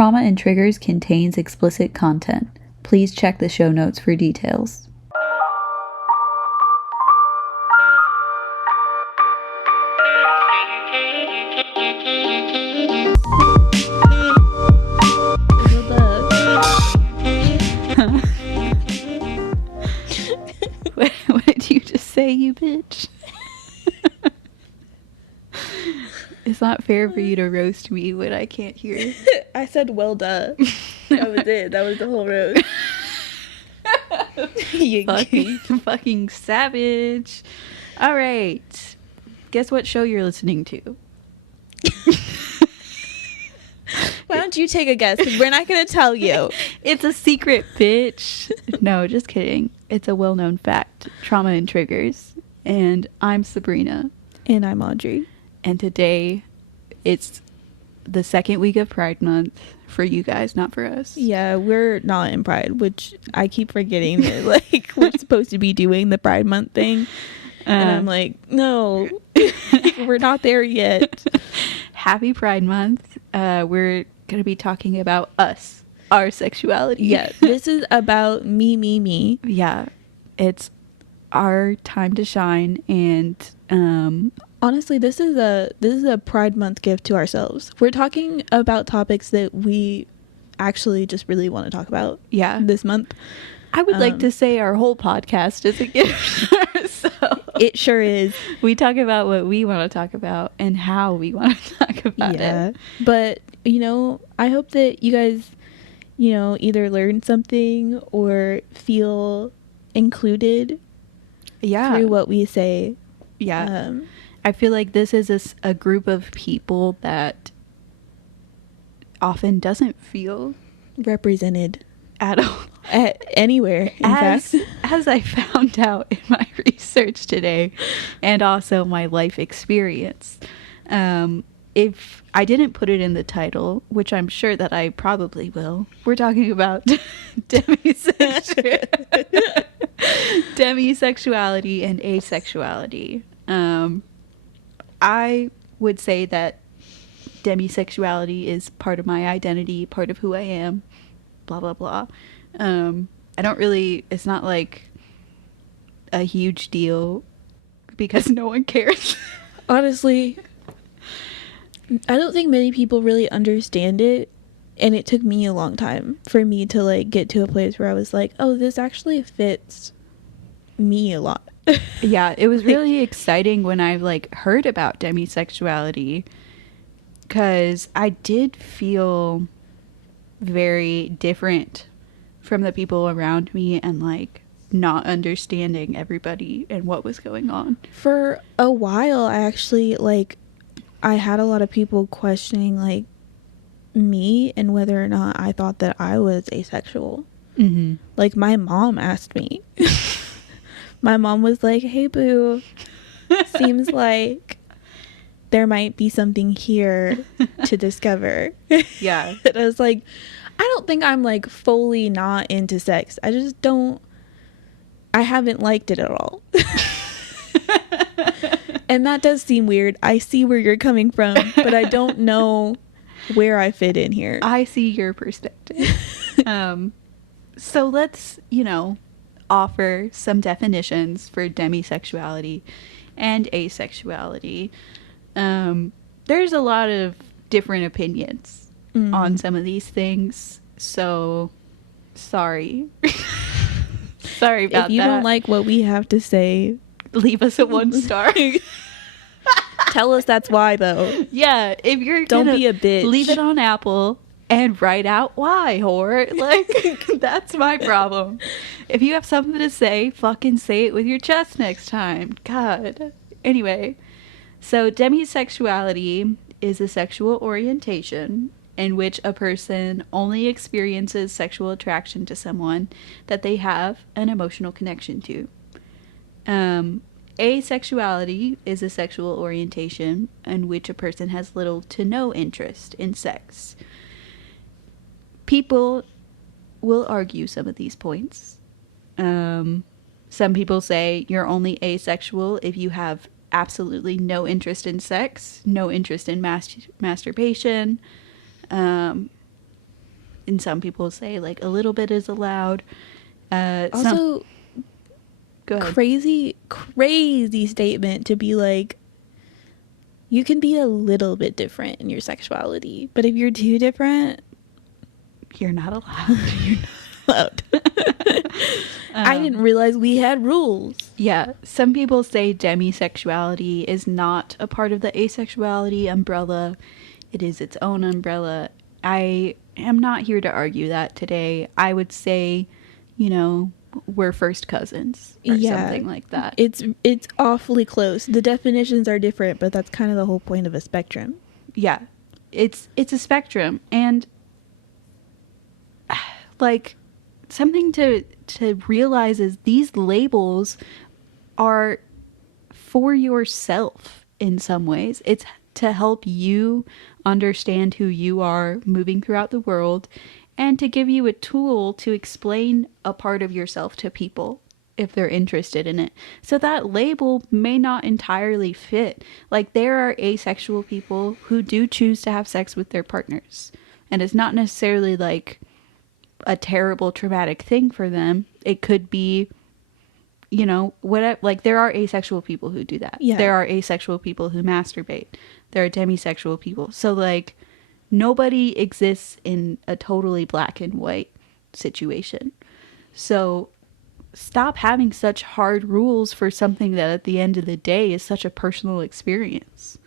Trauma and Triggers contains explicit content. Please check the show notes for details. What did you just say, you bitch? It's not fair for you to roast me when I can't hear. I said, well, duh. That was it. That was the whole roast. fucking savage. All right. Guess what show you're listening to? Why don't you take a guess? 'Cause we're not going to tell you. It's a secret, bitch. No, just kidding. It's a well-known fact. Trauma and Triggers. And I'm Sabrina. And I'm Audrey. And today, it's the second week of Pride Month for you guys, not for us. Yeah, we're not in Pride, which I keep forgetting that, like, we're supposed to be doing the Pride Month thing. And I'm like, no, we're not there yet. Happy Pride Month. We're going to be talking about us, our sexuality. Yeah, this is about me. Yeah, it's our time to shine, and honestly, this is a Pride Month gift to ourselves. We're talking about topics that we actually just really want to talk about. Yeah, this month. I would like to say our whole podcast is a gift to ourselves. It sure is. We talk about what we want to talk about and how we want to talk about it. But I hope that you guys, either learn something or feel included. Yeah, through what we say. Yeah, I feel like this is a group of people that often doesn't feel represented at all, anywhere. In fact, as I found out in my research today, and also my life experience. If I didn't put it in the title, which I'm sure that I probably will, we're talking about demisexuality and asexuality. I would say that demisexuality is part of my identity, part of who I am, blah, blah, blah. It's not like a huge deal because no one cares. Honestly, I don't think many people really understand it. And it took me a long time for me to like get to a place where I was like, oh, this actually fits me a lot. Yeah, it was really exciting when I like heard about demisexuality, because I did feel very different from the people around me and like not understanding everybody and what was going on. For a while, I actually I had a lot of people questioning like me and whether or not I thought that I was asexual. Mm-hmm. Like my mom asked me. My mom was like, hey boo, seems like there might be something here to discover. Yeah. And I was like, I don't think I'm like fully not into sex. I haven't liked it at all. And that does seem weird. I see where you're coming from, but I don't know where I fit in here. I see your perspective. So let's, offer some definitions for demisexuality and asexuality. There's a lot of different opinions on some of these things, so sorry. Sorry about that. If you don't like what we have to say, leave us a 1 star. Tell us that's why, though. Yeah, if you're don't be a bitch. Leave it on Apple and write out why, whore. Like, that's my problem. If you have something to say, fucking say it with your chest next time. God. Anyway, so demisexuality is a sexual orientation in which a person only experiences sexual attraction to someone that they have an emotional connection to. Asexuality is a sexual orientation in which a person has little to no interest in sex. People will argue some of these points. Some people say you're only asexual if you have absolutely no interest in sex, no interest in masturbation, and some people say like a little bit is allowed. Also, Go ahead. crazy statement to be like, you can be a little bit different in your sexuality, but if you're too different, You're not allowed. You're not allowed. I didn't realize we had rules. Yeah, some people say demisexuality is not a part of the asexuality umbrella. It is its own umbrella. I am not here to argue that today. I would say, we're first cousins or something like that. It's awfully close. The definitions are different, but that's kind of the whole point of a spectrum. Yeah. It's a spectrum, and like something to realize is these labels are for yourself in some ways. It's to help you understand who you are moving throughout the world, and to give you a tool to explain a part of yourself to people if they're interested in it. So that label may not entirely fit. Like, there are asexual people who do choose to have sex with their partners, and it's not necessarily like a terrible traumatic thing for them. It could be, whatever. Like, there are asexual people who do that. Yeah. There are asexual people who masturbate. There are demisexual people. So like, nobody exists in a totally black and white situation. So stop having such hard rules for something that at the end of the day is such a personal experience.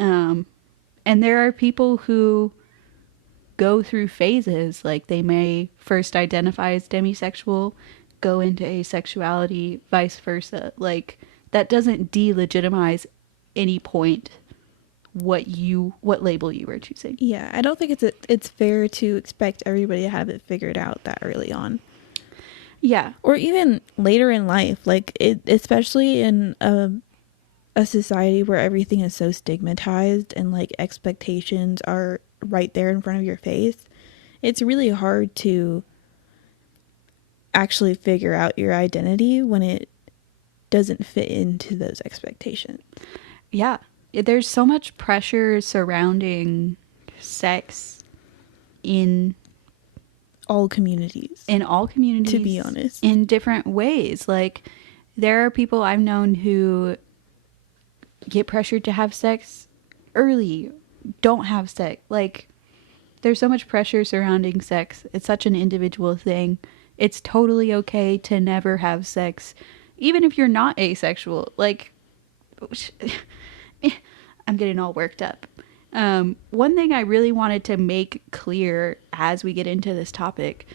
And there are people who go through phases. Like, they may first identify as demisexual, go into asexuality, vice versa. Like, that doesn't delegitimize any point what label you were choosing. Yeah, I don't think it's fair to expect everybody to have it figured out that early on. Yeah. Or even later in life, like especially in a society where everything is so stigmatized and like expectations are right there in front of your face. It's really hard to actually figure out your identity when it doesn't fit into those expectations. Yeah. There's so much pressure surrounding sex in all communities. To be honest. In different ways. Like, there are people I've known who get pressured to have sex early, don't have sex. Like, there's so much pressure surrounding sex. It's such an individual thing. It's totally okay to never have sex, even if you're not asexual. Like, I'm getting all worked up. One thing I really wanted to make clear as we get into this topic,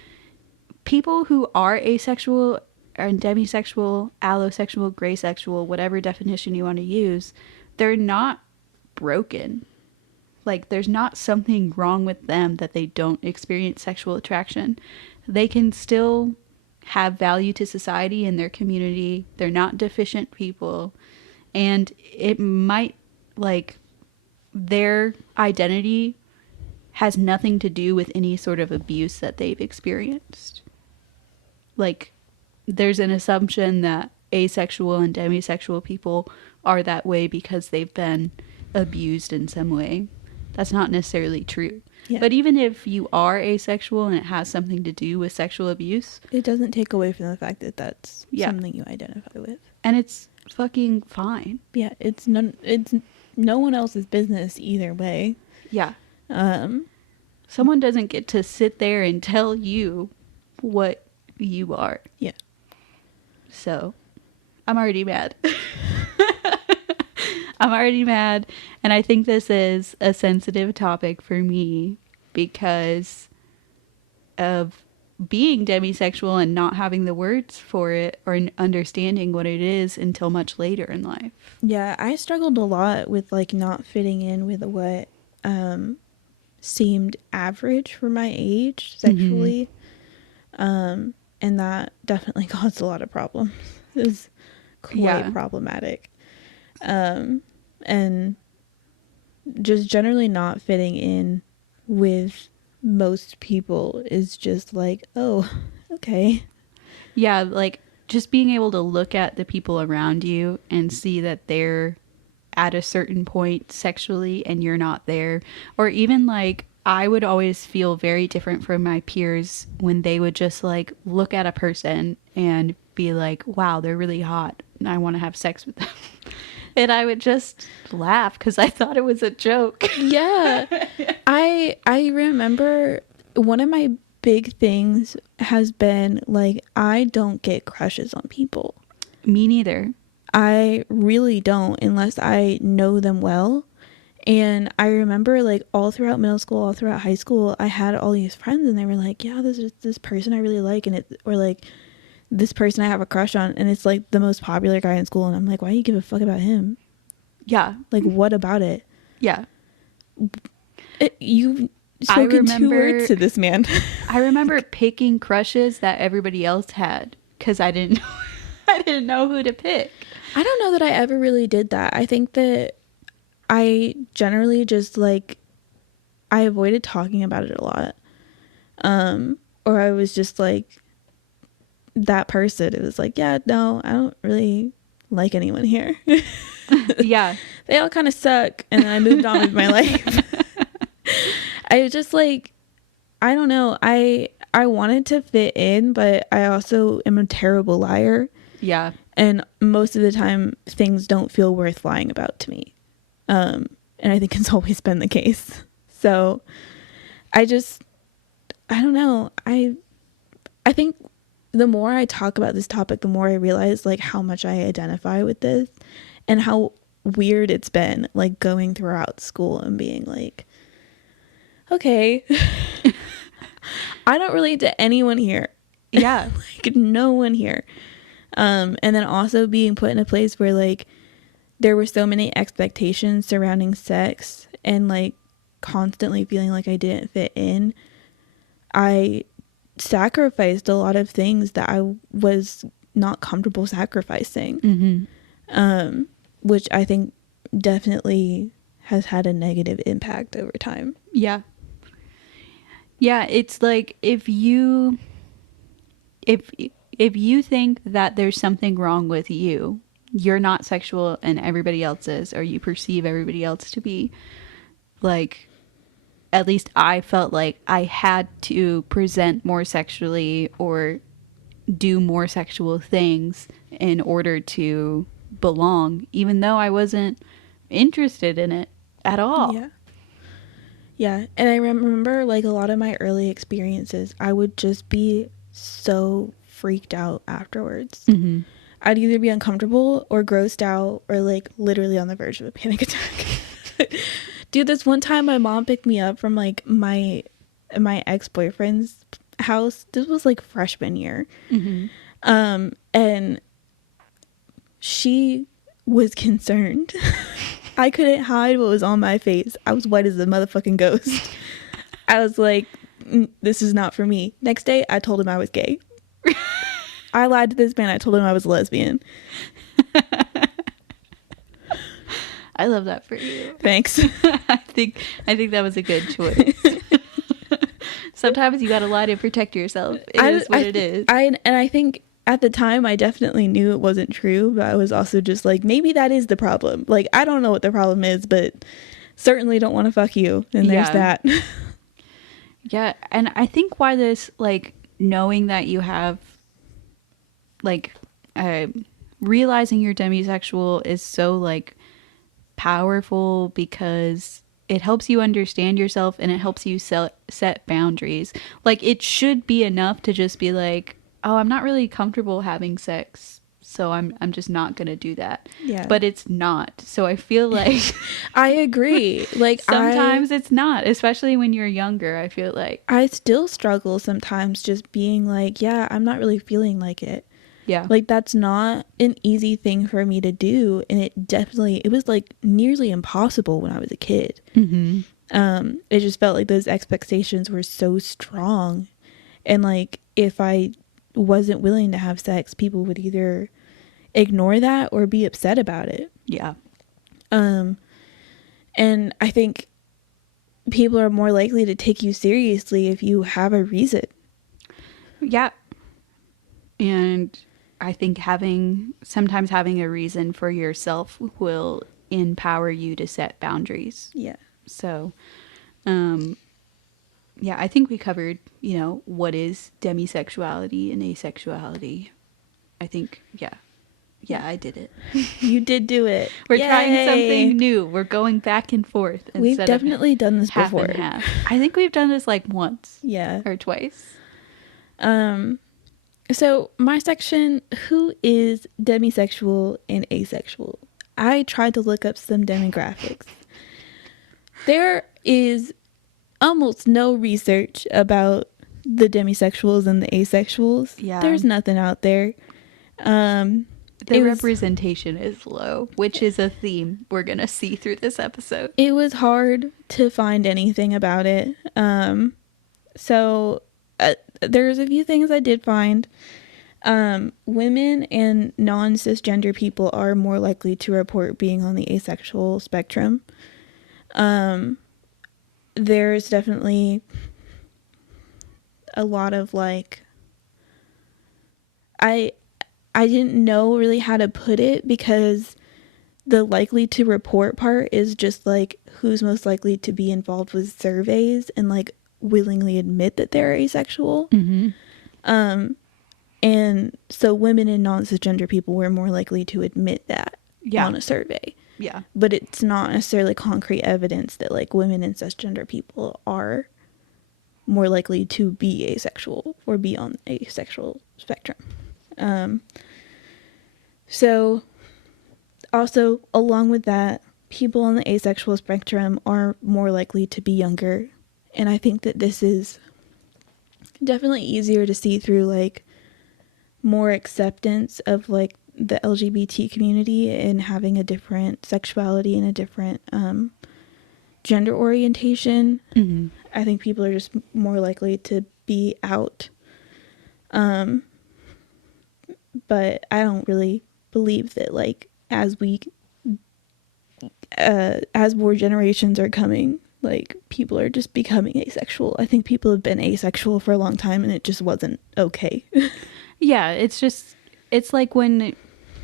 people who are asexual and demisexual, allosexual, gray sexual, whatever definition you want to use, they're not broken. Like, there's not something wrong with them that they don't experience sexual attraction. They can still have value to society and their community. They're not deficient people. And it might, like, their identity has nothing to do with any sort of abuse that they've experienced. Like, there's an assumption that asexual and demisexual people are that way because they've been abused in some way. That's not necessarily true. Yeah. But even if you are asexual and it has something to do with sexual abuse, it doesn't take away from the fact that that's something you identify with. And it's fucking fine. Yeah, it's no one else's business either way. Yeah. Someone doesn't get to sit there and tell you what you are. Yeah. So, I'm already mad. I'm already mad, and I think this is a sensitive topic for me because of being demisexual and not having the words for it or understanding what it is until much later in life. Yeah, I struggled a lot with like not fitting in with what seemed average for my age sexually. Mm-hmm. And that definitely caused a lot of problems. It was quite problematic. And just generally not fitting in with most people is just like, oh, okay. Yeah, like just being able to look at the people around you and see that they're at a certain point sexually and you're not there. Or even like I would always feel very different from my peers when they would just like look at a person and be like, wow, they're really hot and I want to have sex with them. And I would just laugh because I thought it was a joke. Yeah. I remember one of my big things has been like, I don't get crushes on people. Me neither. I really don't unless I know them well. And I remember like all throughout middle school, all throughout high school, I had all these friends and they were like, yeah, this is this person I really like, and it, or like this person I have a crush on, and it's like the most popular guy in school, and I'm like, why do you give a fuck about him? Yeah. Like, what about it? Yeah. You've spoken 2 words to this man. I remember picking crushes that everybody else had because I didn't know who to pick. I don't know that I ever really did that. I think that I generally just like, I avoided talking about it a lot. Or I was just like that person. It was like, yeah, no, I don't really like anyone here. Yeah. They all kind of suck. And then I moved on with my life. I was just like, I don't know. I wanted to fit in, but I also am a terrible liar. Yeah. And most of the time things don't feel worth lying about to me. And I think it's always been the case. So I don't know. I think the more I talk about this topic, the more I realize like how much I identify with this and how weird it's been like going throughout school and being like, okay, I don't relate to anyone here. Yeah. Like no one here. And then also being put in a place where like there were so many expectations surrounding sex and like constantly feeling like I didn't fit in. I sacrificed a lot of things that I was not comfortable sacrificing. Mm-hmm. Which I think definitely has had a negative impact over time. Yeah. Yeah, it's like if you think that there's something wrong with you, you're not sexual and everybody else is, or you perceive everybody else to be, like, at least I felt like I had to present more sexually or do more sexual things in order to belong, even though I wasn't interested in it at all. Yeah. Yeah. And I remember like a lot of my early experiences, I would just be so freaked out afterwards. Mm-hmm. I'd either be uncomfortable or grossed out or like literally on the verge of a panic attack. Dude, this one time my mom picked me up from like my ex-boyfriend's house. This was like freshman year. Mm-hmm. And she was concerned. I couldn't hide what was on my face. I was white as a motherfucking ghost. I was like, this is not for me. Next day, I told him I was gay. I lied to this man. I told him I was a lesbian. I love that for you. Thanks. I think that was a good choice. Sometimes you gotta lie to protect yourself. It is what it is. I think at the time I definitely knew it wasn't true, but I was also just like, maybe that is the problem. Like, I don't know what the problem is, but certainly don't want to fuck you. And there's that. Yeah, and I think why this, like, knowing that you have, like, realizing you're demisexual is so, like, powerful because it helps you understand yourself and it helps you set boundaries. Like, it should be enough to just be like, oh, I'm not really comfortable having sex, so I'm just not gonna do that. Yeah. But it's not. So I feel like I agree. Like sometimes it's not, especially when you're younger. I feel like I still struggle sometimes just being like, yeah, I'm not really feeling like it. Yeah. Like that's not an easy thing for me to do, and it was like nearly impossible when I was a kid. Mm-hmm. It just felt like those expectations were so strong, and like if I wasn't willing to have sex, people would either ignore that or be upset about it. Yeah. And I think people are more likely to take you seriously if you have a reason. Yeah. And I think sometimes having a reason for yourself will empower you to set boundaries. Yeah. So, yeah, I think we covered, what is demisexuality and asexuality. I think, yeah. Yeah, I did it. You did do it. We're Yay! trying something new. We're going back and forth. We've definitely done this half before. and half. I think we've done this like once. Yeah. Or twice. So my section, who is demisexual and asexual? I tried to look up some demographics. There is almost no research about the demisexuals and the asexuals. Yeah. There's nothing out there. The representation is low, which is a theme we're going to see through this episode. It was hard to find anything about it. So there's a few things I did find. Women and non-cisgender people are more likely to report being on the asexual spectrum. There's definitely a lot of like, I didn't know really how to put it, because the likely to report part is just like who's most likely to be involved with surveys and like willingly admit that they're asexual. Mm-hmm. And so women and non-cisgender people were more likely to admit that on a survey. Yeah. But it's not necessarily concrete evidence that like women and cisgender people are more likely to be asexual or be on a sexual spectrum. So also along with that, people on the asexual spectrum are more likely to be younger. And I think that this is definitely easier to see through like more acceptance of like the LGBT community and having a different sexuality and a different gender orientation. Mm-hmm. I think people are just more likely to be out. But I don't really believe that like as more generations are coming, like people are just becoming asexual. I think people have been asexual for a long time and it just wasn't okay. Yeah, it's like when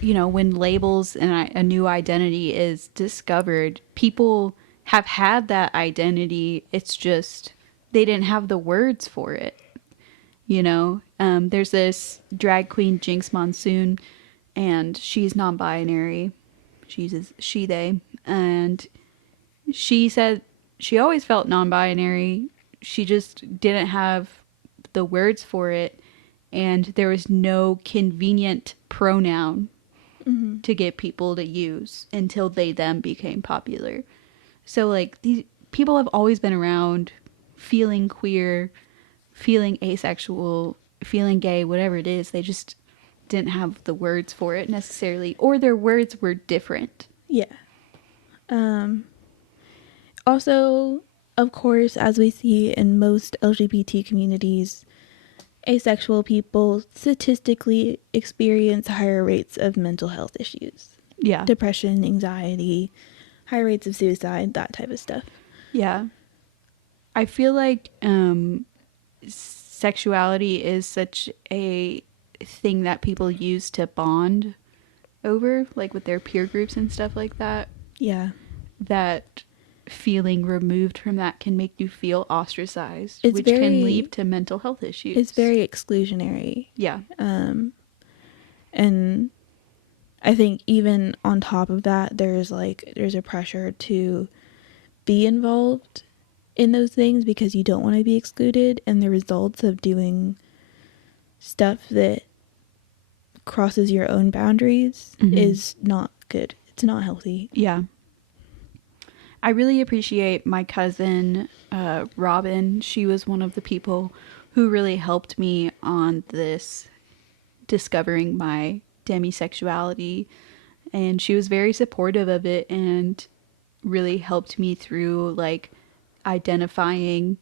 labels and a new identity is discovered, people have had that identity. It's just they didn't have the words for it. There's this drag queen, Jinx Monsoon, and she's non-binary. She's she, they. And she said she always felt non-binary. She just didn't have the words for it. And there was no convenient pronoun to get people to use until they then became popular. So like these people have always been around, feeling queer, feeling asexual, feeling gay, whatever it is. They just didn't have the words for it necessarily, or their words were different. Yeah. Also, of course, as we see in most LGBT communities, asexual people statistically experience higher rates of mental health issues. Yeah. Depression, anxiety, higher rates of suicide, that type of stuff. Yeah. I feel like sexuality is such a thing that people use to bond over, like with their peer groups and stuff like that. Yeah. That feeling removed from that can make you feel ostracized, which can lead to mental health issues. It's very exclusionary. Yeah. And I think even on top of that, there's a pressure to be involved in those things because you don't want to be excluded, and the results of doing stuff that crosses your own boundaries is not good. It's not healthy. Yeah. I really appreciate my cousin, Robin. She was one of the people who really helped me on this discovering my demisexuality. And she was very supportive of it and really helped me through like identifying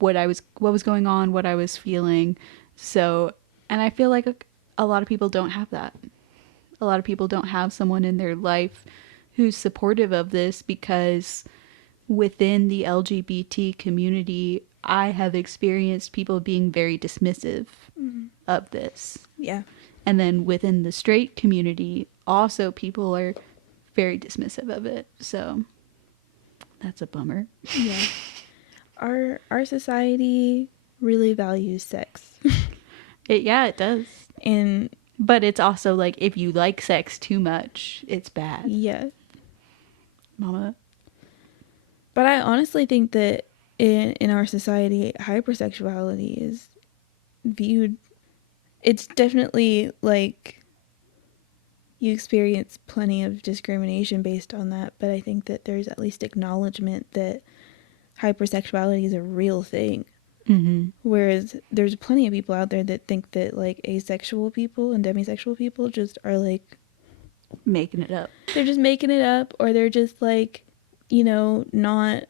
what was going on, what I was feeling. So, and I feel like a lot of people don't have that. A lot of people don't have someone in their life who's supportive of this, because within the LGBT community, I have experienced people being very dismissive of this. Yeah. And then within the straight community, also people are very dismissive of it. So that's a bummer. Yeah. our society really values sex. It does. And but it's also like, if you like sex too much, it's bad. Yeah. Mama. But I honestly think that in our society, hypersexuality is viewed, it's definitely like you experience plenty of discrimination based on that, but I think that there's at least acknowledgement that hypersexuality is a real thing. Mm-hmm. Whereas there's plenty of people out there that think that like asexual people and demisexual people just are like making it up. They're just making it up, or they're just like, you know, not,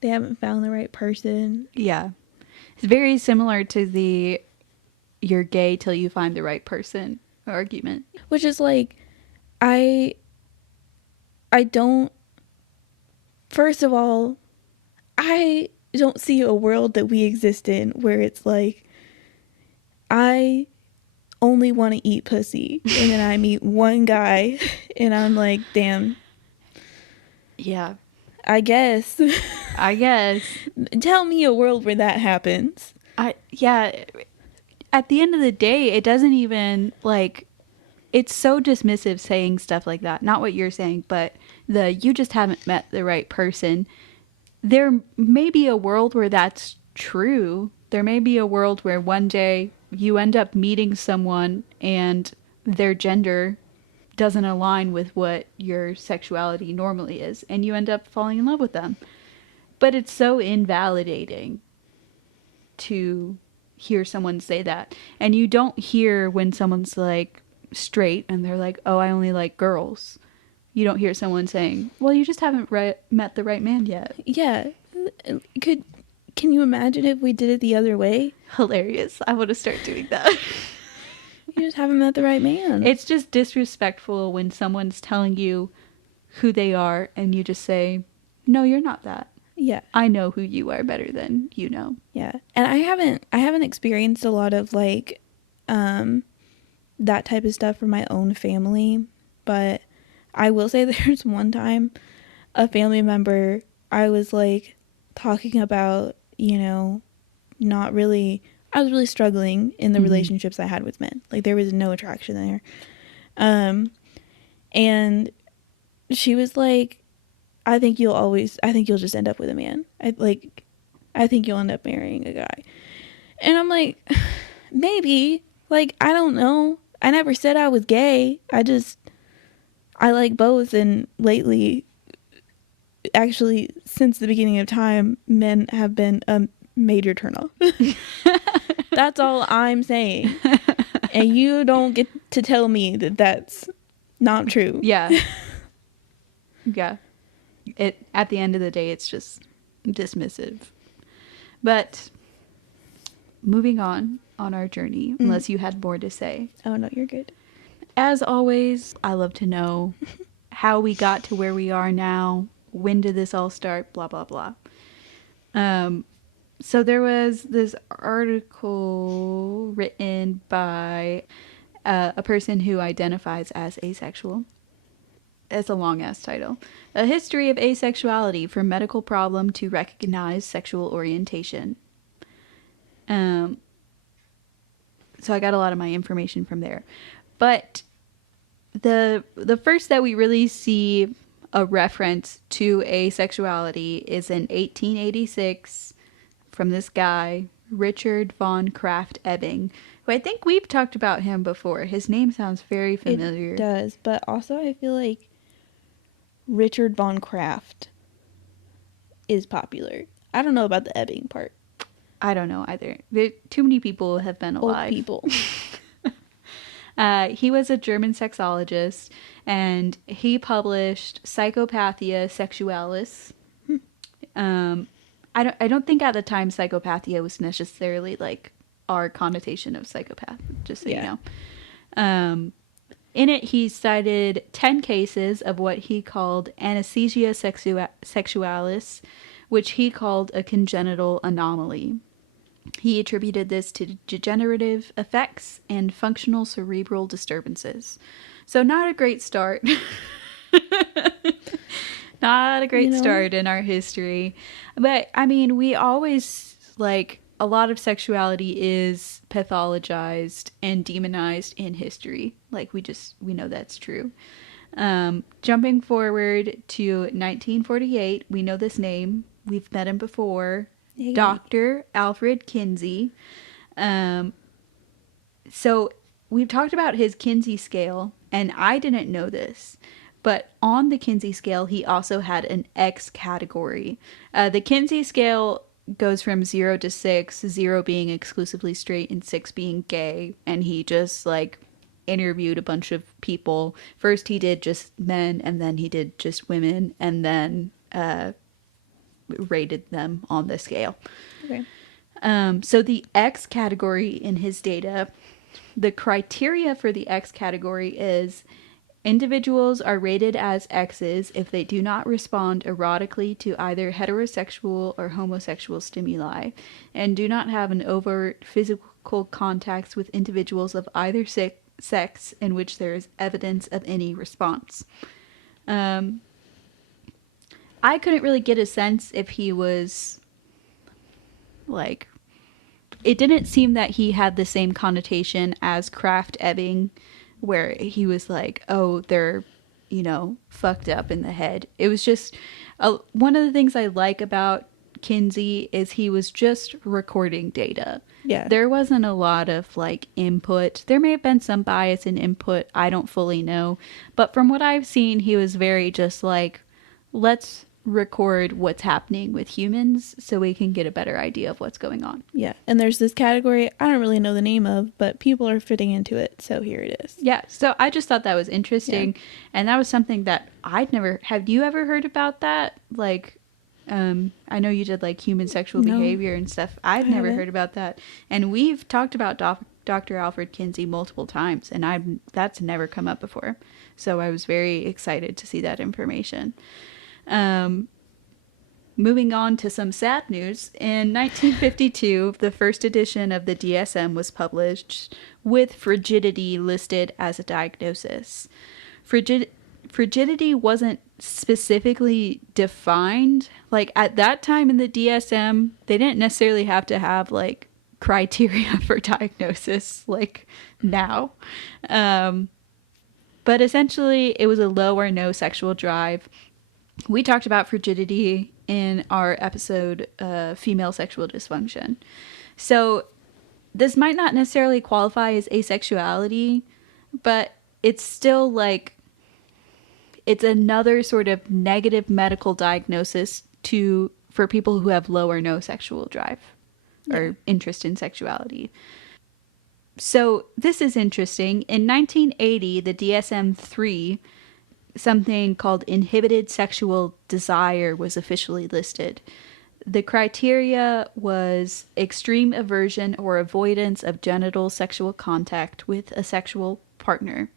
they haven't found the right person. Yeah. It's very similar to the you're gay till you find the right person argument. Which is like, I don't, first of all, I don't see a world that we exist in where it's like, I only want to eat pussy, and then I meet one guy and I'm like, damn. Yeah. I guess. Tell me a world where that happens. Yeah. At the end of the day, it doesn't even, like, it's so dismissive saying stuff like that. Not what you're saying, but you just haven't met the right person. There may be a world where that's true. There may be a world where one day you end up meeting someone and their gender doesn't align with what your sexuality normally is, and you end up falling in love with them. But it's so invalidating to hear someone say that. And you don't hear when someone's like straight and they're like, oh, I only like girls. You don't hear someone saying, well, you just haven't met the right man yet. Yeah. Can you imagine if we did it the other way? Hilarious. I want to start doing that. You just haven't met the right man. It's just disrespectful when someone's telling you who they are and you just say, no, you're not that. Yeah. I know who you are better than you know. Yeah. And I haven't experienced a lot of like that type of stuff from my own family, but I will say there's one time a family member, I was like talking about, you know, I was really struggling in the relationships I had with men. Like there was no attraction there. And she was like, I think you'll just end up with a man. I think you'll end up marrying a guy. And I'm like, maybe. Like, I don't know. I never said I was gay. I like both. And lately, actually, since the beginning of time, men have been a major turnoff. That's all I'm saying. And you don't get to tell me that that's not true. Yeah. Yeah. At the end of the day, it's just dismissive. But moving on our journey, unless you had more to say. Oh, no, you're good. As always, I love to know how we got to where we are now. When did this all start? Blah, blah, blah. So there was this article written by a person who identifies as asexual. It's a long-ass title. A History of Asexuality, from Medical Problem to Recognized Sexual Orientation. So I got a lot of my information from there. But the first that we really see a reference to asexuality is in 1886 from this guy, Richard von Krafft-Ebing, who I think we've talked about him before. His name sounds very familiar. It does, but also I feel like Richard von Krafft is popular. I don't know about the Ebing part. I don't know either. Too many people have been alive. Old people. He was a German sexologist, and he published Psychopathia Sexualis. I don't think at the time psychopathia was necessarily like our connotation of psychopath, just so you know. In it, he cited 10 cases of what he called anesthesia sexualis, which he called a congenital anomaly. He attributed this to degenerative effects and functional cerebral disturbances. So not a great start. Not a great start in our history. But, I mean, we always, like, a lot of sexuality is pathologized and demonized in history. Like, we know that's true. Jumping forward to 1948, we know this name. We've met him before. Hey. Dr. Alfred Kinsey. So we've talked about his Kinsey scale, and I didn't know this, but on the Kinsey scale, he also had an X category. The Kinsey scale goes from 0 to 6, 0 being exclusively straight and 6 being gay, and he just, like, interviewed a bunch of people. First he did just men, and then he did just women, and then rated them on the scale. Okay. So the X category in his data, the criteria for the X category is individuals are rated as X's if they do not respond erotically to either heterosexual or homosexual stimuli and do not have an overt physical contacts with individuals of either sex in which there is evidence of any response. I couldn't really get a sense if he was, like, it didn't seem that he had the same connotation as Kraft-Ebing, where he was like, oh, they're, you know, fucked up in the head. It was just, one of the things I like about Kinsey is he was just recording data. Yeah. There wasn't a lot of, like, input. There may have been some bias in input. I don't fully know. But from what I've seen, he was very just like, let's record what's happening with humans so we can get a better idea of what's going on. Yeah. And there's this category I don't really know the name of, but people are fitting into it, so here it is. Yeah. So I just thought that was interesting. Yeah. And that was something that I'd never, have you ever heard about that? Like, I know you did, like, human sexual behavior and stuff. I've never heard about that. And we've talked about Dr. Alfred Kinsey multiple times, and that's never come up before. So I was very excited to see that information. Moving on to some sad news. In 1952, the first edition of the DSM was published with frigidity listed as a diagnosis. Frigidity wasn't specifically defined. Like, at that time in the DSM, they didn't necessarily have to have, like, criteria for diagnosis like now. But essentially, it was a low or no sexual drive. We talked about frigidity in our episode, Female Sexual Dysfunction. So this might not necessarily qualify as asexuality, but it's still, like, it's another sort of negative medical diagnosis for people who have low or no sexual drive or interest in sexuality. So this is interesting. In 1980, the DSM-3, something called inhibited sexual desire was officially listed. The criteria was extreme aversion or avoidance of genital sexual contact with a sexual partner.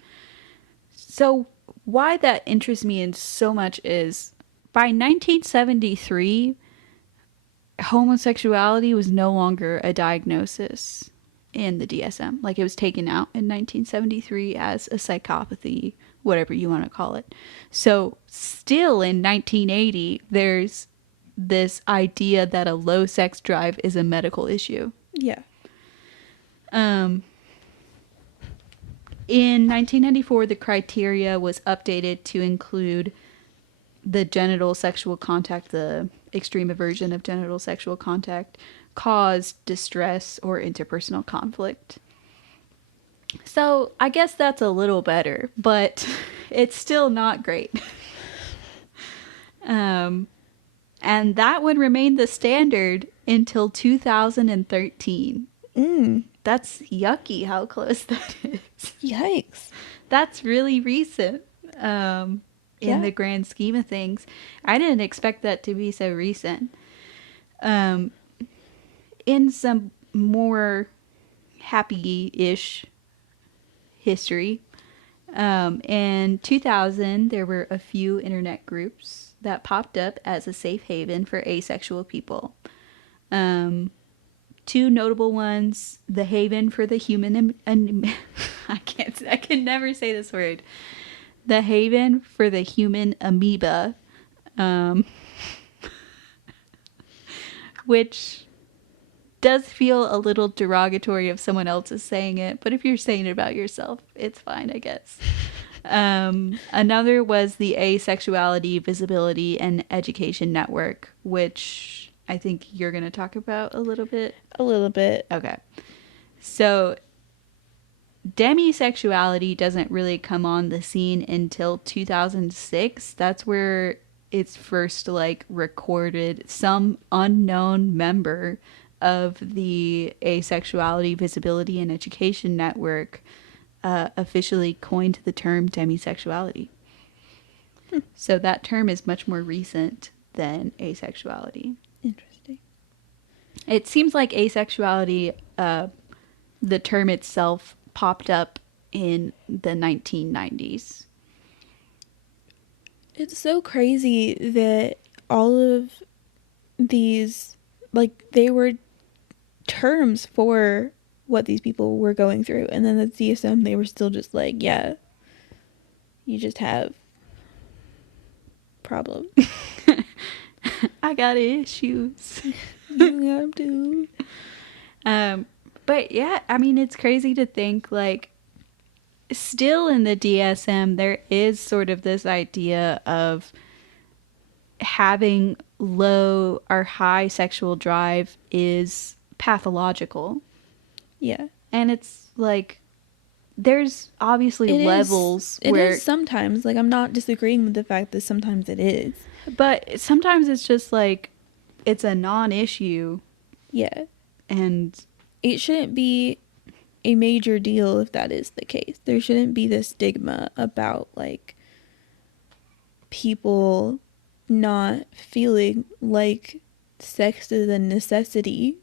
So why that interests me in so much is by 1973, homosexuality was no longer a diagnosis in the DSM. Like, it was taken out in 1973 as a psychopathy, whatever you want to call it. So still in 1980, there's this idea that a low sex drive is a medical issue. Yeah. In 1994, the criteria was updated to include the genital sexual contact, the extreme aversion of genital sexual contact, caused distress or interpersonal conflict. So I guess that's a little better, but it's still not great. And that would remain the standard until 2013. That's yucky how close that is. Yikes. That's really recent in the grand scheme of things. I didn't expect that to be so recent. In some more happy-ish history, in 2000, there were a few internet groups that popped up as a safe haven for asexual people. Two notable ones: the Haven for the Human I can never say this word. The Haven for the Human Amoeba, Um, which does feel a little derogatory if someone else is saying it, but if you're saying it about yourself, it's fine, I guess. Another was the Asexuality, Visibility, and Education Network, which I think you're going to talk about a little bit. A little bit. Okay. So demisexuality doesn't really come on the scene until 2006. That's where it's first like recorded. Some unknown member of the Asexuality, Visibility, and Education Network officially coined the term demisexuality. So that term is much more recent than asexuality. Interesting. It seems like asexuality, the term itself, popped up in the 1990s. It's so crazy that all of these, like, they were terms for what these people were going through, and then the DSM, they were still just like, yeah, you just have problems. I got issues. You have to. But yeah, I mean, it's crazy to think, like, still in the DSM, there is sort of this idea of having low or high sexual drive is pathological. Yeah. And it's like, there's obviously levels where... It is sometimes. Like, I'm not disagreeing with the fact that sometimes it is. But sometimes it's just like, it's a non-issue. Yeah. And... it shouldn't be a major deal if that is the case. There shouldn't be this stigma about, like, people not feeling like sex is a necessity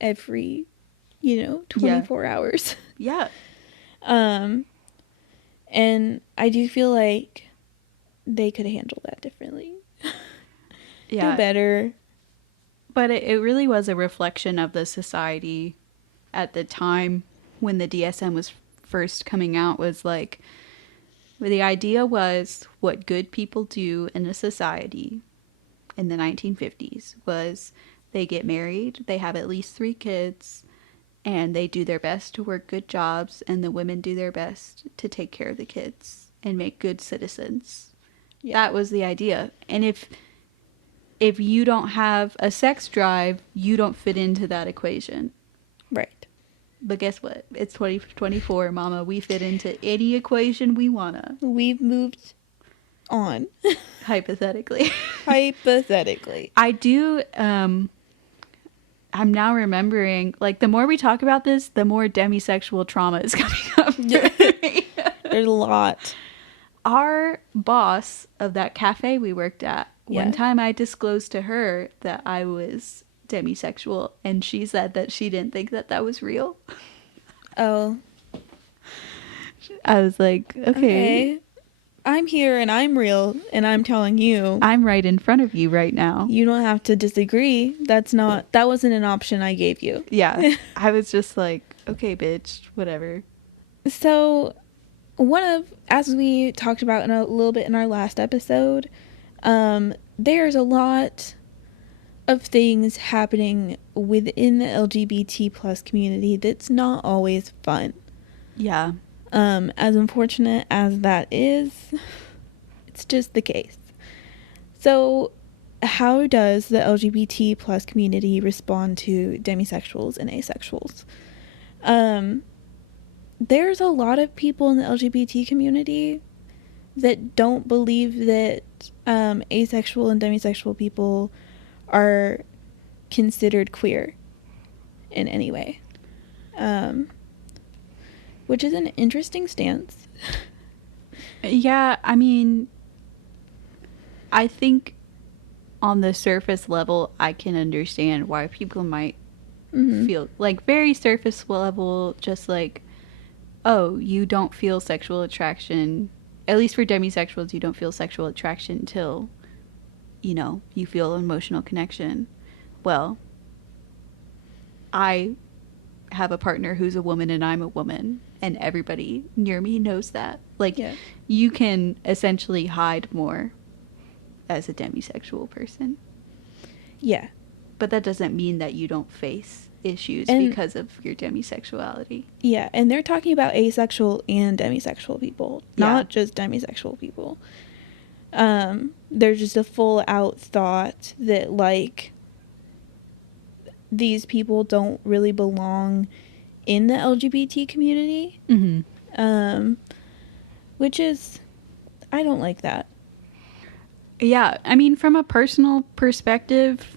every, 24 hours. Yeah. And I do feel like they could handle that differently. Yeah. Do better. But it really was a reflection of the society at the time when the DSM was first coming out. Was like, the idea was what good people do in a society in the 1950s was they get married, they have at least 3 kids, and they do their best to work good jobs, and the women do their best to take care of the kids and make good citizens. Yeah. That was the idea. And if you don't have a sex drive, you don't fit into that equation. Right. But guess what? It's 2024, mama. We fit into any equation we wanna. We've moved on. Hypothetically. Hypothetically. I do, I'm now remembering, like, the more we talk about this, the more demisexual trauma is coming up. There's a lot. Our boss of that cafe we worked at, one time I disclosed to her that I was demisexual, and she said that she didn't think that that was real. Oh. I was like, okay. I'm here and I'm real, and I'm telling you. I'm right in front of you right now. You don't have to disagree. That wasn't an option I gave you. Yeah. I was just like, okay, bitch, whatever. So, as we talked about a little bit in our last episode, there's a lot of things happening within the LGBT plus community that's not always fun. Yeah. As unfortunate as that is, it's just the case. So, how does the LGBT plus community respond to demisexuals and asexuals? There's a lot of people in the LGBT community that don't believe that asexual and demisexual people are considered queer in any way. Which is an interesting stance. Yeah, I mean, I think on the surface level, I can understand why people might feel, like, very surface level, just like, oh, you don't feel sexual attraction. At least for demisexuals, you don't feel sexual attraction until, you feel emotional connection. Well, I have a partner who's a woman and I'm a woman, and everybody near me knows that. Like, you can essentially hide more as a demisexual person. Yeah. But that doesn't mean that you don't face issues because of your demisexuality. Yeah, and they're talking about asexual and demisexual people, not just demisexual people. There's just a full out thought that, like, these people don't really belong in the LGBT community. Mm-hmm. Which is, I don't like that. Yeah, I mean, from a personal perspective,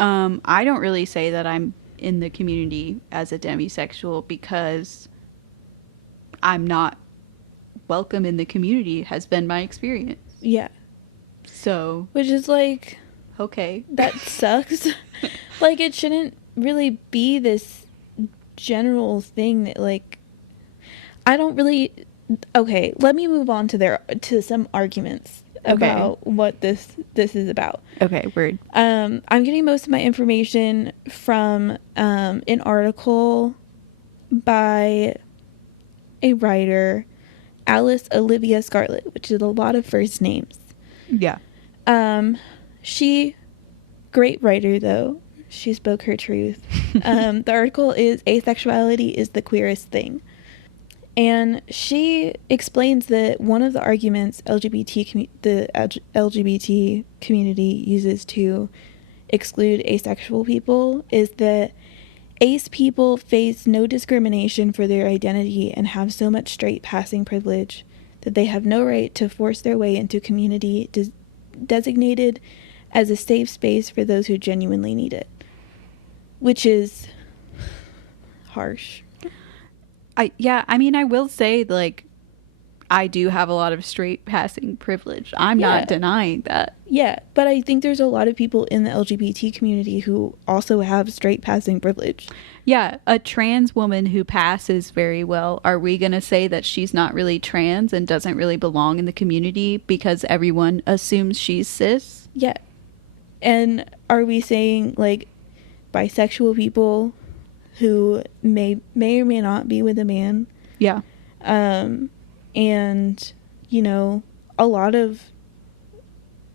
I don't really say that I'm in the community as a demisexual because I'm not welcome in the community, has been my experience. Yeah. So. Which is like. Okay. That sucks. Like, it shouldn't really be this general thing that, like. I don't really. Okay, let me move on to some arguments about what this is about. Okay, word. I'm getting most of my information from an article by a writer, Alice Olivia Scarlett, which is a lot of first names. Yeah. She, great writer though. She spoke her truth. The article is Asexuality is the Queerest Thing. And she explains that one of the arguments the LGBT community uses to exclude asexual people is that ace people face no discrimination for their identity and have so much straight passing privilege that they have no right to force their way into community designated as a safe space for those who genuinely need it. Which is harsh. I mean, I will say, like, I do have a lot of straight passing privilege. I'm not denying that. Yeah, but I think there's a lot of people in the LGBT community who also have straight passing privilege. Yeah, a trans woman who passes very well, are we going to say that she's not really trans and doesn't really belong in the community because everyone assumes she's cis? Yeah. And are we saying, like, bisexual people who may or may not be with a man? Yeah. And, you know, a lot of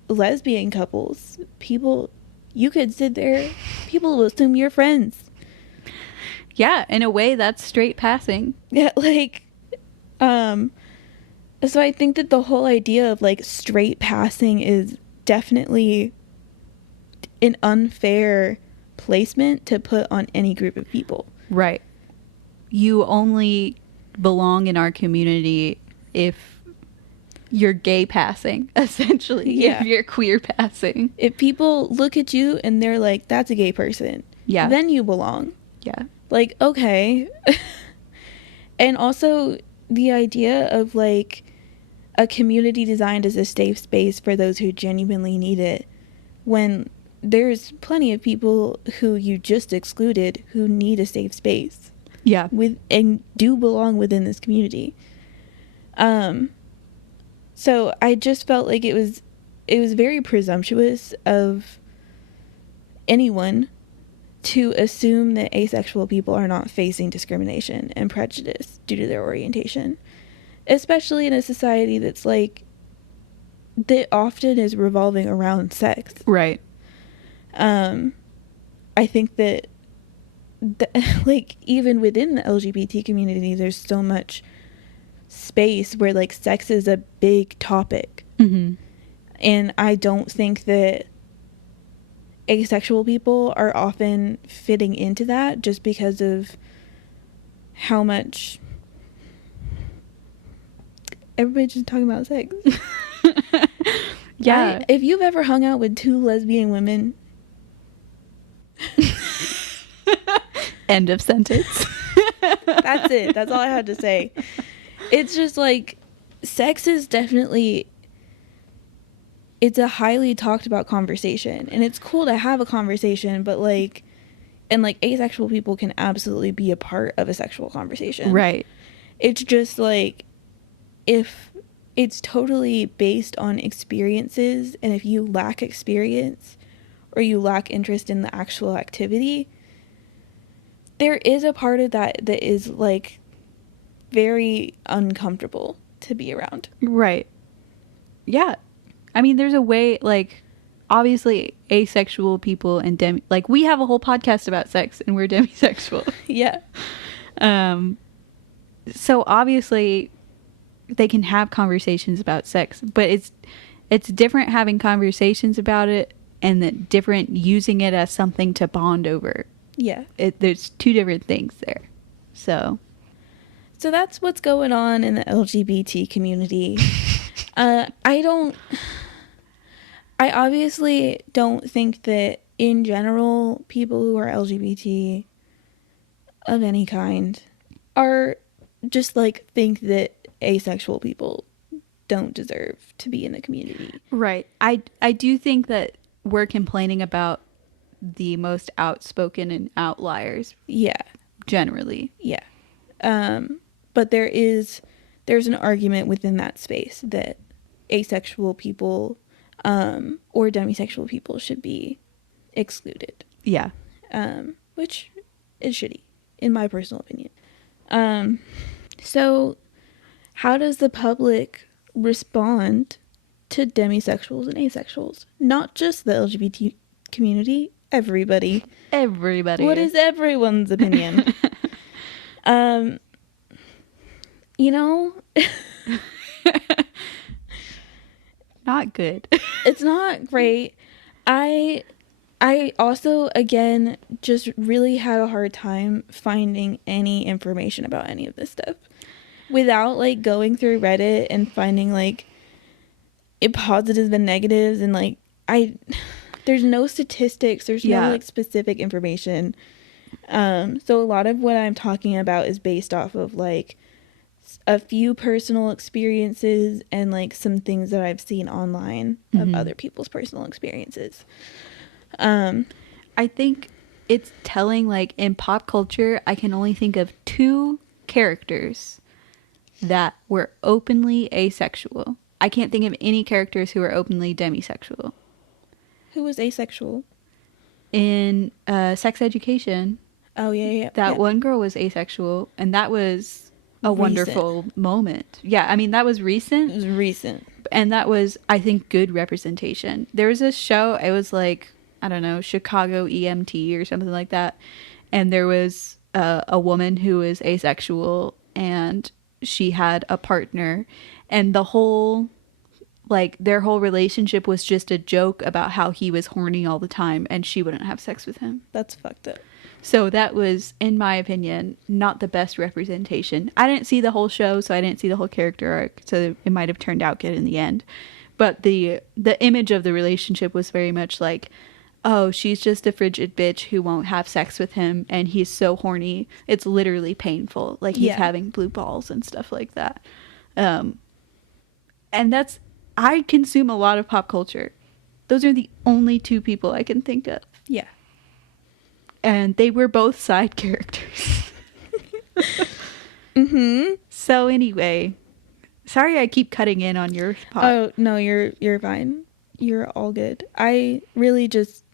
lesbian couples, people, you could sit there, people will assume you're friends. Yeah, in a way that's straight passing. Yeah, like, so I think that the whole idea of, like, straight passing is definitely an unfair placement to put on any group of people. Right. You only belong in our community if you're gay passing, essentially. Yeah. If you're queer passing. If people look at you and they're like, that's a gay person. Yeah. Then you belong. Yeah. Like, okay. And also the idea of, like, a community designed as a safe space for those who genuinely need it, when there's plenty of people who you just excluded who need a safe space. Yeah. And do belong within this community. So I just felt like it was very presumptuous of anyone to assume that asexual people are not facing discrimination and prejudice due to their orientation, especially in a society that's, like, that often is revolving around sex. Right. I think that like, even within the LGBT community, there's so much space where, like, sex is a big topic. Mm-hmm. And I don't think that asexual people are often fitting into that just because of how much everybody's just talking about sex. Yeah. If you've ever hung out with two lesbian women... End of sentence. That's it. That's all I had to say. It's just, like, sex is definitely... It's a highly talked about conversation. And it's cool to have a conversation, but, like... And, like, asexual people can absolutely be a part of a sexual conversation. Right. It's just, like... If it's totally based on experiences, and if you lack experience... or you lack interest in the actual activity, there is a part of that is, like, very uncomfortable to be around. Right. Yeah. I mean, there's a way, like, obviously asexual people and like, we have a whole podcast about sex and we're demisexual. Yeah. So obviously they can have conversations about sex, but it's different having conversations about it and then different using it as something to bond over. Yeah. There's two different things there. So that's what's going on in the LGBT community. I obviously don't think that in general people who are LGBT of any kind are just like think that asexual people don't deserve to be in the community. Right. I do think that we're complaining about the most outspoken and outliers. Yeah. Generally. Yeah. But there's an argument within that space that asexual people or demisexual people should be excluded. Yeah. Which is shitty, in my personal opinion. So how does the public respond to demisexuals and asexuals? Not just the LGBT community, everybody. Everybody. What is everyone's opinion? You know, not good. It's not great. I also, again, just really had a hard time finding any information about any of this stuff without like going through Reddit and finding like positives and negatives, and like there's no statistics, there's no like specific information. So a lot of what I'm talking about is based off of like a few personal experiences and like some things that I've seen online of other people's personal experiences. I think it's telling, like, in pop culture, I can only think of 2 characters that were openly asexual. I can't think of any characters who are openly demisexual. Who was asexual? In Sex Education. Oh, yeah. That one girl was asexual, and that was a wonderful moment. Yeah, I mean, that was recent. It was recent. And that was, I think, good representation. There was this show, it was like, I don't know, Chicago EMT or something like that. And there was a woman who was asexual, and she had a partner. And the whole, like, their whole relationship was just a joke about how he was horny all the time and she wouldn't have sex with him. That's fucked up. So that was, in my opinion, not the best representation. I didn't see the whole show, so I didn't see the whole character arc, so it might have turned out good in the end. But the image of the relationship was very much like, oh, she's just a frigid bitch who won't have sex with him, and he's so horny, it's literally painful. Like, he's having blue balls and stuff like that. And that's, I consume a lot of pop culture. Those are the only 2 people I can think of. Yeah. And they were both side characters. So anyway, sorry I keep cutting in on your pod. Oh, no, you're fine. You're all good. I really just,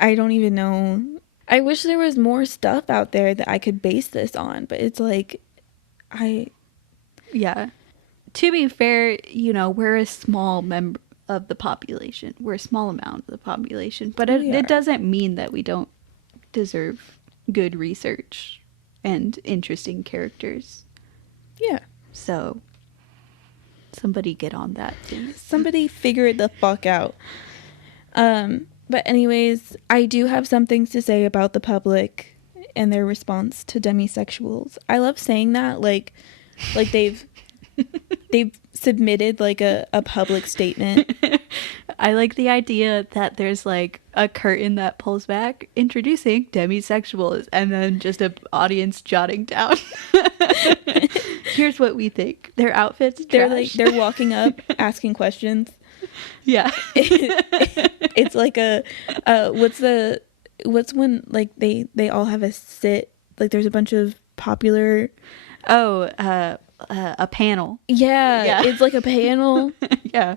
I don't even know. I wish there was more stuff out there that I could base this on, but it's like, Yeah. To be fair, you know, we're a small member of the population. We're a small amount of the population, but it doesn't mean that we don't deserve good research and interesting characters. Yeah. So somebody get on that, please. Somebody figure it the fuck out. But anyways, I do have some things to say about the public and their response to demisexuals. I love saying that, like they've submitted like a public statement. I like the idea that there's like a curtain that pulls back, introducing demisexuals, and then just an audience jotting down. Here's what we think. Their outfits trash. They're walking up asking questions. Yeah. It's like what's when like they all have a sit, like there's a bunch of popular a panel. Yeah, it's like a panel. Yeah.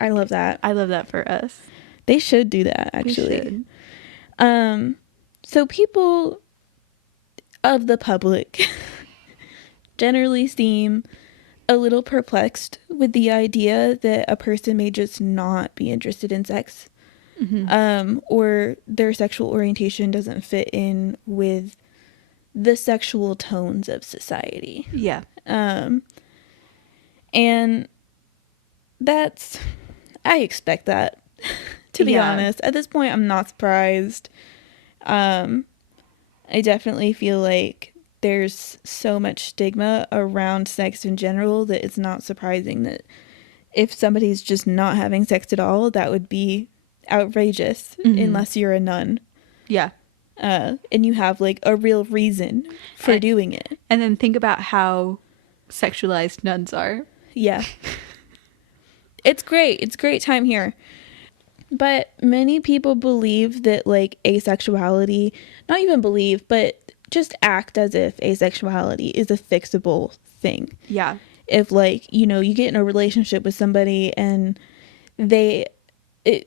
I love that. I love that for us. They should do that, actually. So people of the public generally seem a little perplexed with the idea that a person may just not be interested in sex, or their sexual orientation doesn't fit in with the sexual tones of society. Yeah. And I expect that, to be honest. At this point, I'm not surprised. I definitely feel like there's so much stigma around sex in general that it's not surprising that if somebody's just not having sex at all, that would be outrageous, unless you're a nun. Yeah. And you have like a real reason for doing it. And then think about how sexualized nuns are. Yeah. It's great. It's a great time here. But many people believe that like asexuality, not even believe, but just act as if asexuality is a fixable thing. Yeah. If like, you get in a relationship with somebody and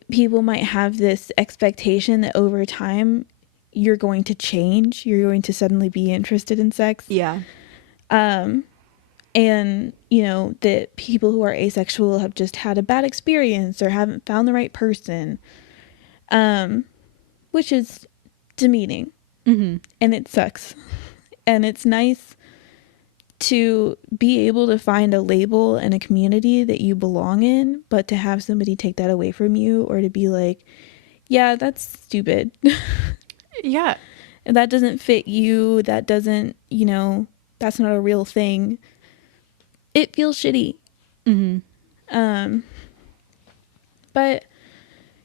people might have this expectation that over time you're going to change, you're going to suddenly be interested in sex. Yeah. And, that people who are asexual have just had a bad experience or haven't found the right person, which is demeaning. And it sucks. And it's nice to be able to find a label and a community that you belong in, but to have somebody take that away from you or to be like, yeah, that's stupid. Yeah. And that doesn't fit you. That doesn't, that's not a real thing. It feels shitty. But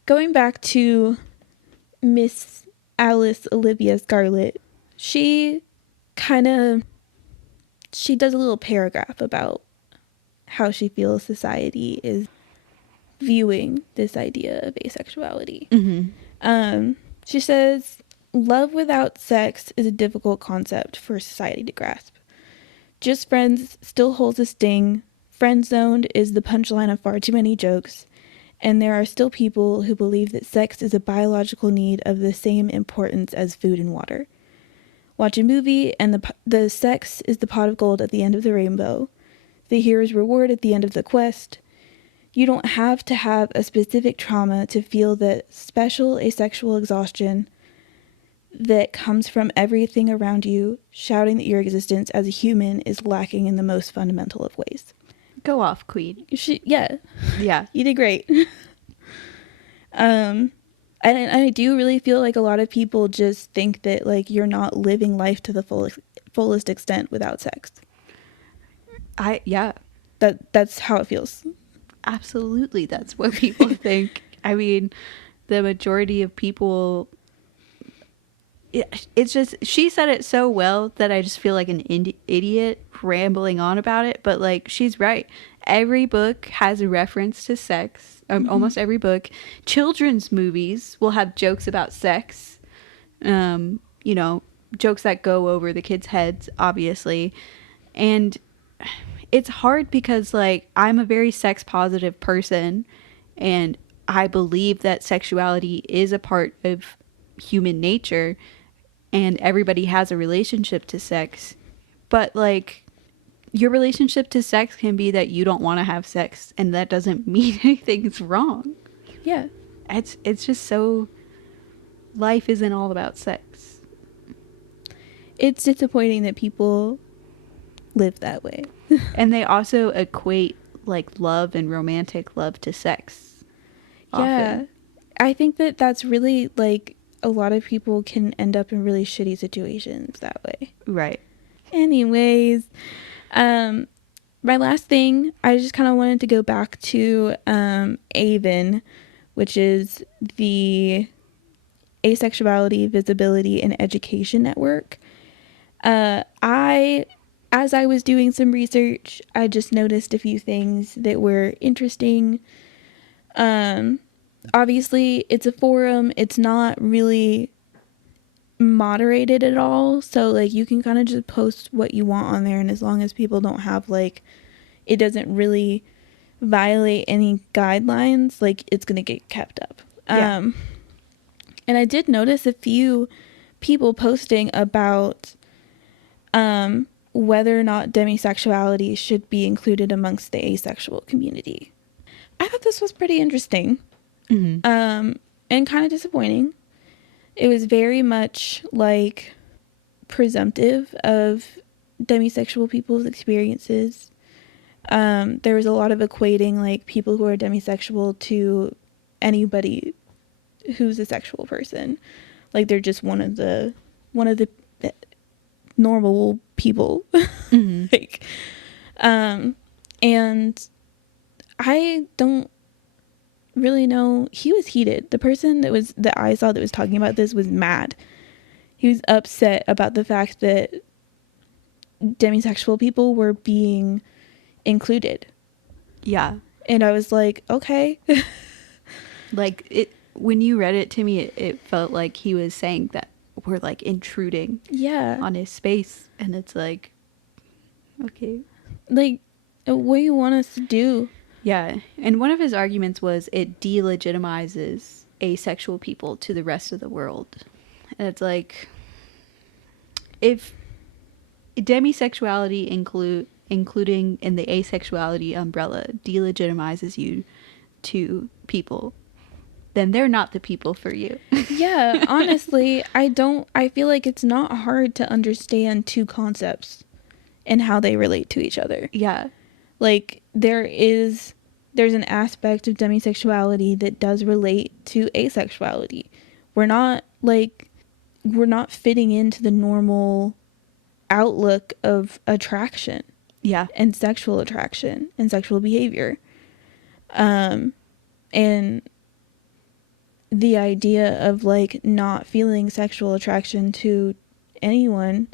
going back to Miss Alice Olivia Scarlett, she does a little paragraph about how she feels society is viewing this idea of asexuality. She says, love without sex is a difficult concept for society to grasp. Just friends still holds a sting. Friend-zoned is the punchline of far too many jokes. And there are still people who believe that sex is a biological need of the same importance as food and water. Watch a movie and the sex is the pot of gold at the end of the rainbow. The hero's reward at the end of the quest. You don't have to have a specific trauma to feel that special asexual exhaustion that comes from everything around you, shouting that your existence as a human is lacking in the most fundamental of ways. Go off, queen. Yeah. You did great. And I do really feel like a lot of people just think that like you're not living life to the fullest extent without sex. That's how it feels. Absolutely, that's what people think. I mean, the majority of people. It's just, she said it so well that I just feel like an idiot rambling on about it, but like she's right. Every book has a reference to sex. Almost every book. Children's movies will have jokes about sex. Jokes that go over the kids' heads, obviously. And it's hard because like I'm a very sex positive person and I believe that sexuality is a part of human nature and everybody has a relationship to sex, but like your relationship to sex can be that you don't want to have sex and that doesn't mean anything's wrong. It's just so, life isn't all about sex. It's disappointing that people live that way. And they also equate like love and romantic love to sex often. I think that's really like a lot of people can end up in really shitty situations that way. Right. Anyways, my last thing, I just kind of wanted to go back to AVEN, which is the Asexuality, Visibility, and Education Network. As I was doing some research, I just noticed a few things that were interesting. Obviously, it's a forum. It's not really moderated at all. So, like, you can kind of just post what you want on there. And as long as people don't have, like, it doesn't really violate any guidelines, like, it's going to get kept up. And I did notice a few people posting about whether or not demisexuality should be included amongst the asexual community. I thought this was pretty interesting. Mm-hmm. And kind of disappointing. It was very much like presumptive of demisexual people's experiences. There was a lot of equating like people who are demisexual to anybody who's a sexual person. Like they're just one of the normal people. Mm-hmm. Like, and I don't really know. He was heated. The person that I saw that was talking about this was mad. He was upset about the fact that demisexual people were being included. Yeah. And I was like, okay. Like, it, when you read it to me, it felt like he was saying that we're like intruding on his space, and it's like, okay, like, what do you want us to do? Yeah. And one of his arguments was it delegitimizes asexual people to the rest of the world. And it's like, if demisexuality including in the asexuality umbrella delegitimizes you to people, then they're not the people for you. Yeah, honestly, I feel like it's not hard to understand two concepts and how they relate to each other. Yeah. Like, there's an aspect of demisexuality that does relate to asexuality. We're not fitting into the normal outlook of attraction. Yeah. And sexual attraction and sexual behavior. And the idea of like not feeling sexual attraction to anyone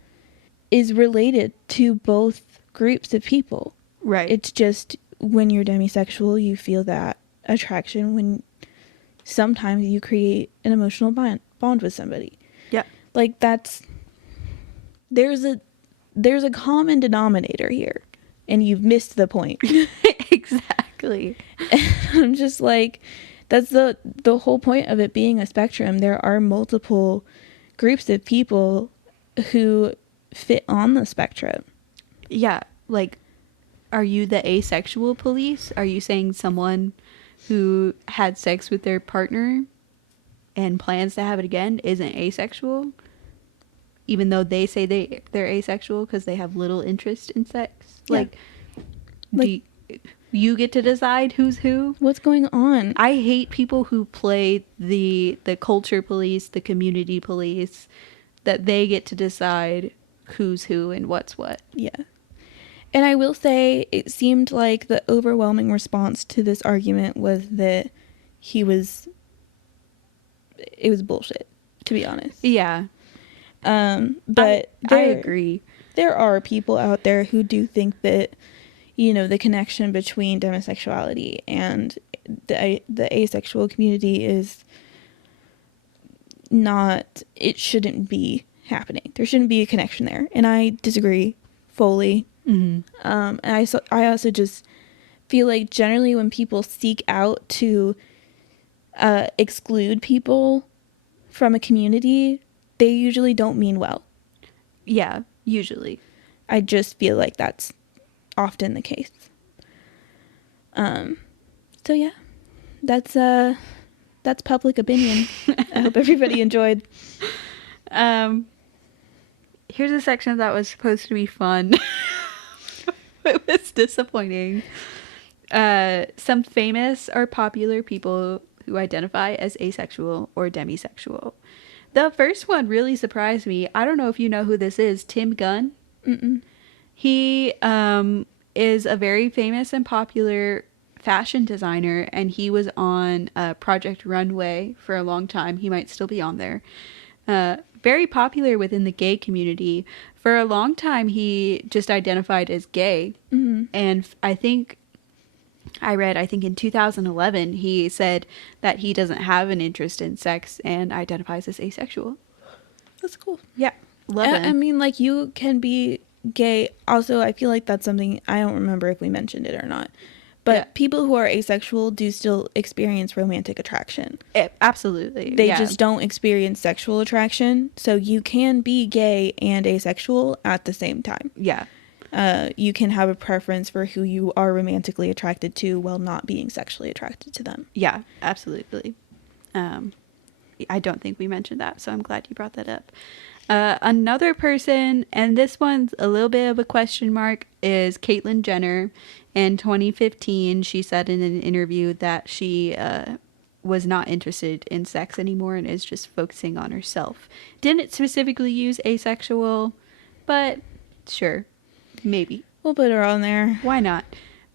is related to both groups of people. Right. It's just when you're demisexual, you feel that attraction when sometimes you create an emotional bond with somebody. Yeah. Like there's a common denominator here, and you've missed the point. Exactly. And I'm just like, that's the whole point of it being a spectrum. There are multiple groups of people who fit on the spectrum. Yeah. Like, are you the asexual police? Are you saying someone who had sex with their partner and plans to have it again isn't asexual? Even though they say they're asexual because they have little interest in sex? Yeah. Do you get to decide who's who? What's going on? I hate people who play the culture police, the community police, that they get to decide who's who and what's what. Yeah. And I will say, it seemed like the overwhelming response to this argument was that it was bullshit, to be honest. Yeah. But I agree. There are people out there who do think that, you know, the connection between demisexuality and the asexual community is not, it shouldn't be happening. There shouldn't be a connection there. And I disagree fully. Mm-hmm. And I also just feel like generally when people seek out to exclude people from a community, they usually don't mean well. Yeah, usually. I just feel like that's often the case. So yeah, that's public opinion. I hope everybody enjoyed. Here's a section that was supposed to be fun. It was disappointing. Some famous or popular people who identify as asexual or demisexual. The first one really surprised me. I don't know if you know who this is. Tim Gunn. Mm-mm. He is a very famous and popular fashion designer, and he was on Project Runway for a long time. He might still be on there. Very popular within the gay community. For a long time, he just identified as gay. Mm-hmm. And I think in 2011, he said that he doesn't have an interest in sex and identifies as asexual. That's cool. Yeah. Love it. I mean, like, you can be gay. Also, I feel like that's something, I don't remember if we mentioned it or not, But people who are asexual do still experience romantic attraction. Absolutely. They just don't experience sexual attraction. So you can be gay and asexual at the same time. Yeah. You can have a preference for who you are romantically attracted to while not being sexually attracted to them. Yeah, absolutely. I don't think we mentioned that, so I'm glad you brought that up. Another person, and this one's a little bit of a question mark, is Caitlyn Jenner. In 2015, she said in an interview that she was not interested in sex anymore and is just focusing on herself. Didn't specifically use asexual, but sure, maybe. We'll put her on there. Why not?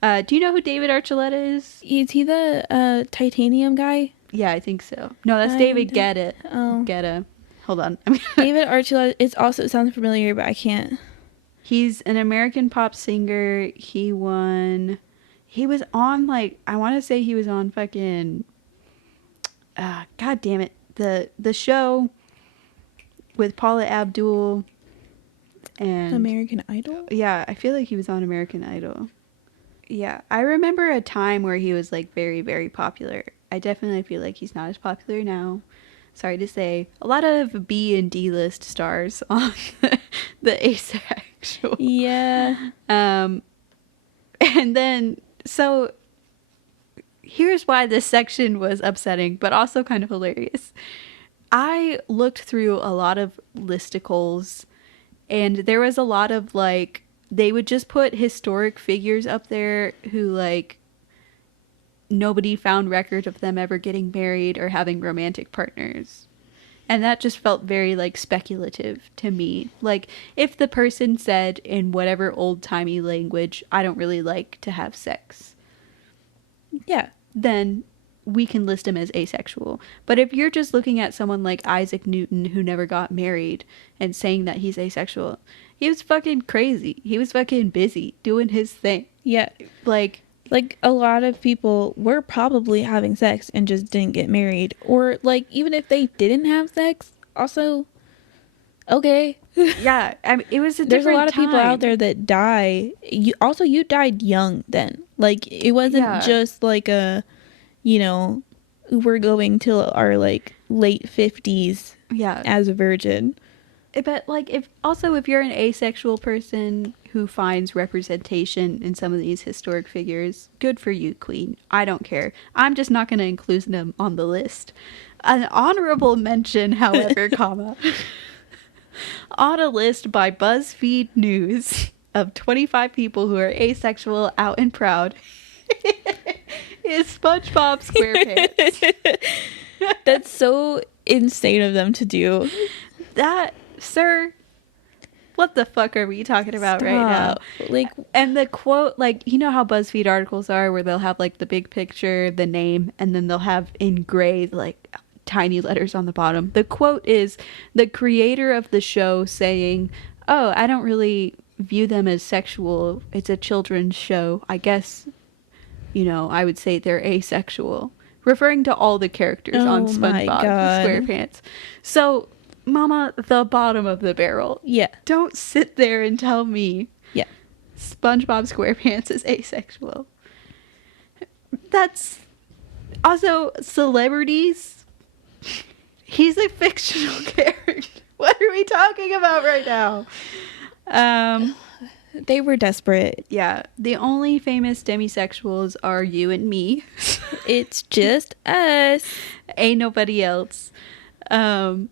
Do you know who David Archuleta is? Is he the titanium guy? Yeah, I think so. No, that's David Guetta. Oh. Guetta. Hold on. David Archuleta, it also sounds familiar, but I can't. He's an American pop singer. He was on, like, I want to say he was on fucking, God damn it, the show with Paula Abdul and American Idol? Yeah, I feel like he was on American Idol. Yeah, I remember a time where he was, like, very, very popular. I definitely feel like he's not as popular now. Sorry to say. A lot of B and D list stars on the asexual. Yeah. And then, so here's why this section was upsetting, but also kind of hilarious. I looked through a lot of listicles, and there was a lot of, like, they would just put historic figures up there who, like, nobody found record of them ever getting married or having romantic partners. And that just felt very, like, speculative to me. Like, if the person said in whatever old-timey language, I don't really like to have sex. Yeah. Then we can list him as asexual. But if you're just looking at someone like Isaac Newton who never got married and saying that he's asexual, he was fucking crazy. He was fucking busy doing his thing. Yeah. Like a lot of people were probably having sex and just didn't get married. Or, like, even if they didn't have sex, also, okay. Yeah, I mean, it was a different There's a lot of time. people out there that die. You died young then. Like, it wasn't just like a, we're going till our, like, late 50s as a virgin. But, like, if you're an asexual person who finds representation in some of these historic figures, good for you, queen. I don't care. I'm just not going to include them on the list. An honorable mention, however, on a list by BuzzFeed News of 25 people who are asexual, out and proud, is SpongeBob SquarePants. That's so insane of them to do. That, sir, what the fuck are we talking about right now? Like, and the quote, like, you know how BuzzFeed articles are where they'll have, like, the big picture, the name, and then they'll have in gray, like, tiny letters on the bottom. The quote is the creator of the show saying, "Oh, I don't really view them as sexual. It's a children's show. I guess, I would say they're asexual." Referring to all the characters on SpongeBob SquarePants. So, mama, the bottom of the barrel. Yeah. Don't sit there and tell me SpongeBob SquarePants is asexual. That's also celebrities. He's a fictional character. What are we talking about right now? They were desperate. Yeah. The only famous demisexuals are you and me. It's just us. Ain't nobody else. I'm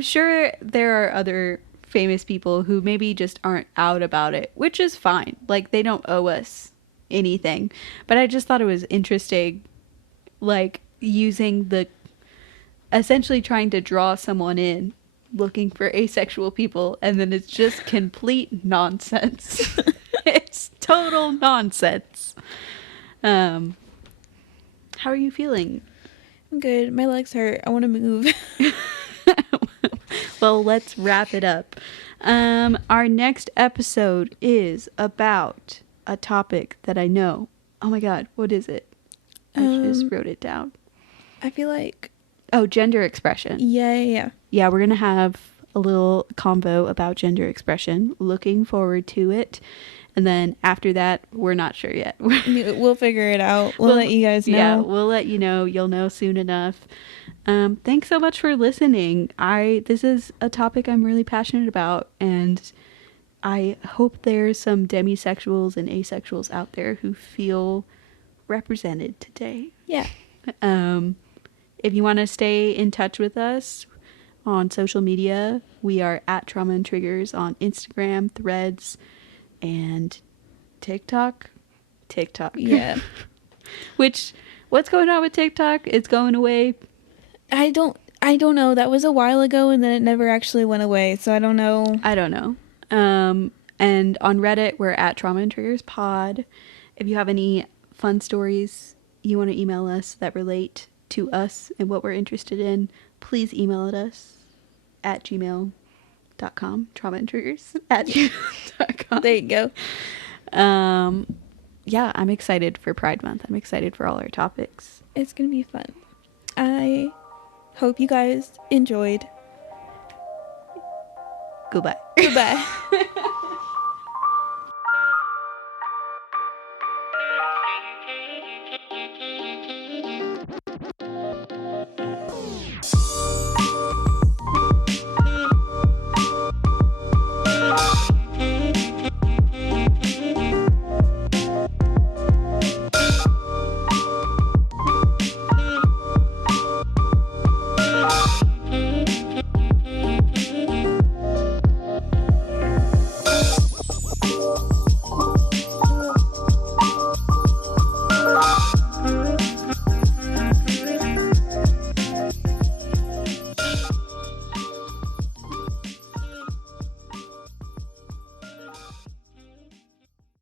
sure there are other famous people who maybe just aren't out about it, which is fine. Like, they don't owe us anything. But I just thought it was interesting, like, essentially trying to draw someone in, looking for asexual people, and then it's just complete nonsense. It's total nonsense. How are you feeling? I'm good. My legs hurt. I want to move. Well, let's wrap it up. Our next episode is about a topic that I know. Oh my god, what is it? I just wrote it down. I feel like... Oh, gender expression. Yeah. Yeah, we're going to have a little convo about gender expression. Looking forward to it. And then after that, we're not sure yet. We'll figure it out. We'll let you guys know. Yeah, we'll let you know. You'll know soon enough. Thanks so much for listening. This is a topic I'm really passionate about, and I hope there's some demisexuals and asexuals out there who feel represented today. Yeah. If you want to stay in touch with us on social media, we are at Trauma and Triggers on Instagram, Threads, and TikTok. Yeah. What's going on with TikTok? It's going away. I don't know. That was a while ago, and then it never actually went away, so I don't know. And on Reddit, we're at Trauma and Triggers Pod. If you have any fun stories you want to email us that relate to us and what we're interested in, please email us at gmail.com. traumaandtriggers@gmail.com. There you go. Yeah, I'm excited for Pride Month. I'm excited for all our topics. It's gonna be fun. I hope you guys enjoyed. Goodbye. Goodbye.